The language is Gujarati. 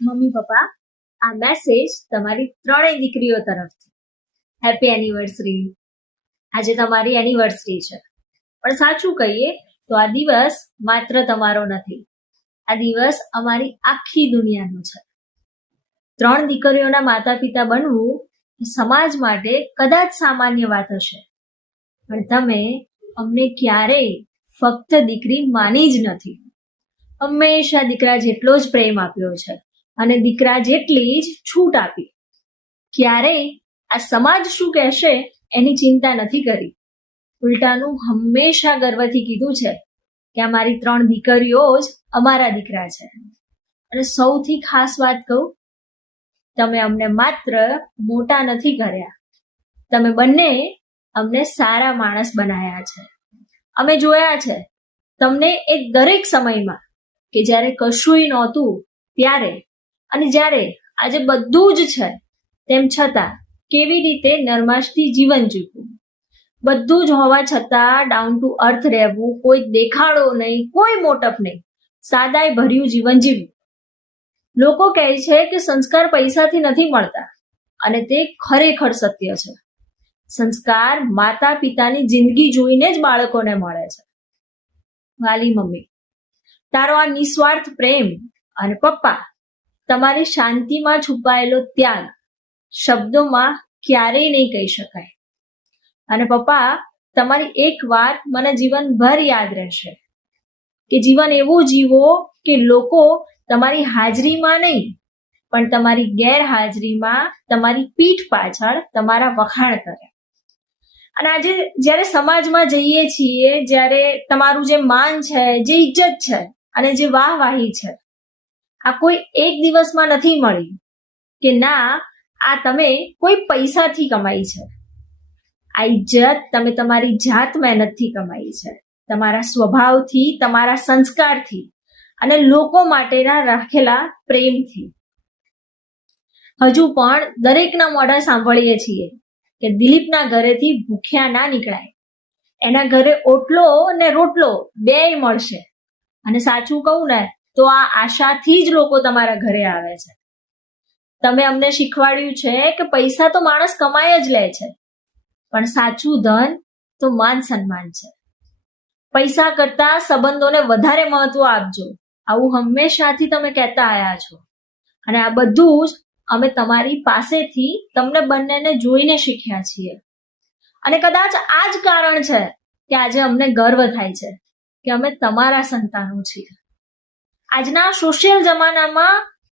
મમ્મી પપ્પા, આ મેસેજ તમારી ત્રણેય દીકરીઓ તરફથી. Happy anniversary. આજે તમારી એનિવર્સરી છે, પણ સાચું કહીએ તો આ દિવસ માત્ર તમારો નથી, આ દિવસ અમારી આખી દુનિયાનો છે. ત્રણ દીકરીઓના માતા પિતા બનવું એ સમાજ માટે કદાચ સામાન્ય વાત હશે, પણ તમે અમને ક્યારેય ફક્ત દીકરી માની જ નથી. હંમેશા દીકરા જેટલો જ પ્રેમ આપ્યો છે અને દીકરા જેટલી જ છૂટ આપી. ક્યારેય આ સમાજ શું કહેશે એની ચિંતા નથી કરી. ઉલટાનું હંમેશા ગર્વથી કીધું છે કે અમારી ત્રણ દીકરીઓ જ અમારા દીકરા છે. અને સૌથી ખાસ વાત કહું, તમે અમને માત્ર મોટા નથી કર્યા, તમે બંને અમને સારા માણસ બનાયા છે. અમે જોયા છે તમને એ દરેક સમયમાં, કે જ્યારે કશુંય નહોતું ત્યારે અને જ્યારે આજે બધું જ છે તેમ છતાં કેવી રીતે નરમાશથી જીવન જીવવું. બધું જ હોવા છતાં ડાઉન ટુ અર્થ રહેવું, કોઈ દેખાડો નહીં, કોઈ મોટપ નહીં, સાદાઈ ભર્યું જીવન જીવવું. લોકો કહે છે કે સંસ્કાર પૈસાથી નથી મળતા, અને તે ખરેખર સત્ય છે. સંસ્કાર માતા પિતાની જિંદગી જોઈને જ બાળકોને મળે છે. વાલી મમ્મી, તારો આ નિસ્વાર્થ પ્રેમ અને પપ્પા તમારી શાંતિમાં છુપાયેલો ત્યાગ શબ્દોમાં ક્યારેય નહીં કહી શકાય. અને પપ્પા, તમારી એક વાત મને જીવનભર યાદ રહેશે, કે જીવન એવું જીવો કે લોકો તમારી હાજરીમાં નહીં પણ તમારી ગેરહાજરીમાં તમારી પીઠ પાછળ તમારા વખાણ કરે. અને આજે જ્યારે સમાજમાં જઈએ છીએ, જ્યારે તમારું જે માન છે, જે ઇજ્જત છે અને જે વાહવાહી છે, આ કોઈ એક દિવસમાં નથી મળી, કે ના આ તમે કોઈ પૈસાથી કમાઈ છે. આ ઇજ્જત તમે તમારી જાત મહેનતથી કમાઈ છે, તમારા સ્વભાવથી, તમારા સંસ્કારથી અને લોકો માટેના રાખેલા પ્રેમથી. હજુ પણ દરેકના મોઢા સાંભળીએ છીએ કે દિલીપના ઘરેથી ભૂખ્યા ના નીકળાય, એના ઘરે ઓટલો અને રોટલો બેય મળશે. અને સાચું કહું ને તો આ આશાથી જ લોકો તમારા ઘરે આવે છે. તમે અમને શીખવાડ્યું છે કે પૈસા તો માણસ કમાય જ લે છે, પણ સાચું ધન તો માન સન્માન છે. પૈસા કરતા સંબંધોને વધારે મહત્વ આપજો, આવું હંમેશાથી તમે કહેતા આવ્યા છો. અને આ બધું જ અમે તમારી પાસેથી તમને બંનેને જોઈને શીખ્યા છીએ. અને કદાચ આ જ કારણ છે કે આજે અમને ગર્વ થાય છે કે અમે તમારા સંતાનો છીએ. આજના સોશિયલ જમાનામાં